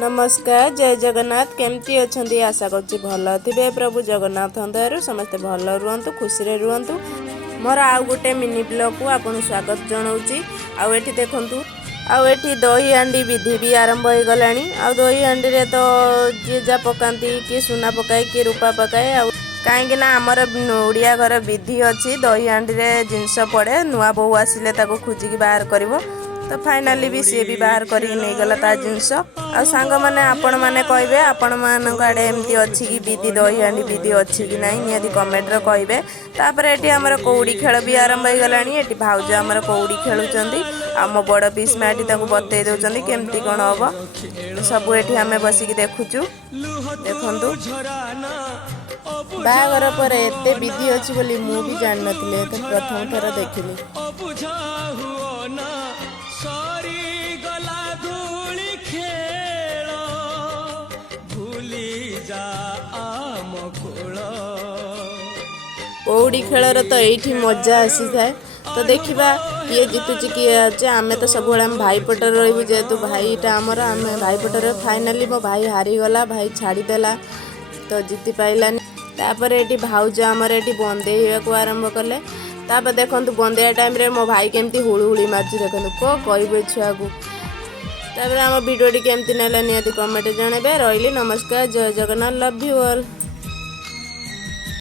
नमस्कार जय जगन्नाथ केमती अच्छी आशा करुँच भल थे प्रभु जगन्नाथ दयारू समस्ते भल रुहतु खुशी रुहतु। मोर आउ गोटे मिनी ब्लॉग को आपन स्वागत जनाऊँगी। आउ देखूँ आउ दही हांडी विधि भी आरंभ हो गला। दही हांडी रे तो जी जा पकाती किए सुना पकाए किए रूपा पकाए कहीं आमर ओडिया घर विधि अच्छी दही हांडी रे जिनस पड़े नुआ बोहू आसिले खोजिकी बाहर कर तो फाइनाली भी सी भी बाहर नहीं गला ता जिनस आ सांग माने आपण माने कहबे आपण मान आड़े एमती अच्छी कि विधि दही हांडी विधि अच्छी कि नहीं नियति कमेंट रे कहबे। तापर एटी हमर कौड़ी खेल भी आरंभ हो गलानी। एटी भाउज हमर कौड़ी खेलुचंदी आ मो बड़ पीस माटी ताको बतै दउचंदी केमती कोन हबो सब एटी हमें बसिक देखुचु। देखंतु बागर पर एते विधि अच्छी बोली मु भी जान नथिले प्रथम थर देखिली। कौड़ी खेलर तो ये मजा आसी थाए तो देखा किए जीतुची किए अच्छे आम तो सब भाई पटर रू जेहेतु भाईटा आमर आम भाई पटर फाइनाली मो भाई हारीगला भाई छाड़देला तो जीति पाइलानी। तापर ये भाउज आमर ये बंदे को आरंभ कले। तापर देखो बंदेया टाइम रे मो भाई केमती हुड़ुहुड़ी मार्च देखो कौन कहबे छुआ को। तापर आम भिडियोटी केमती नाला नियति कमेंट जनइबे। रही नमस्कार जय जगन्नाथ लव यू ऑल।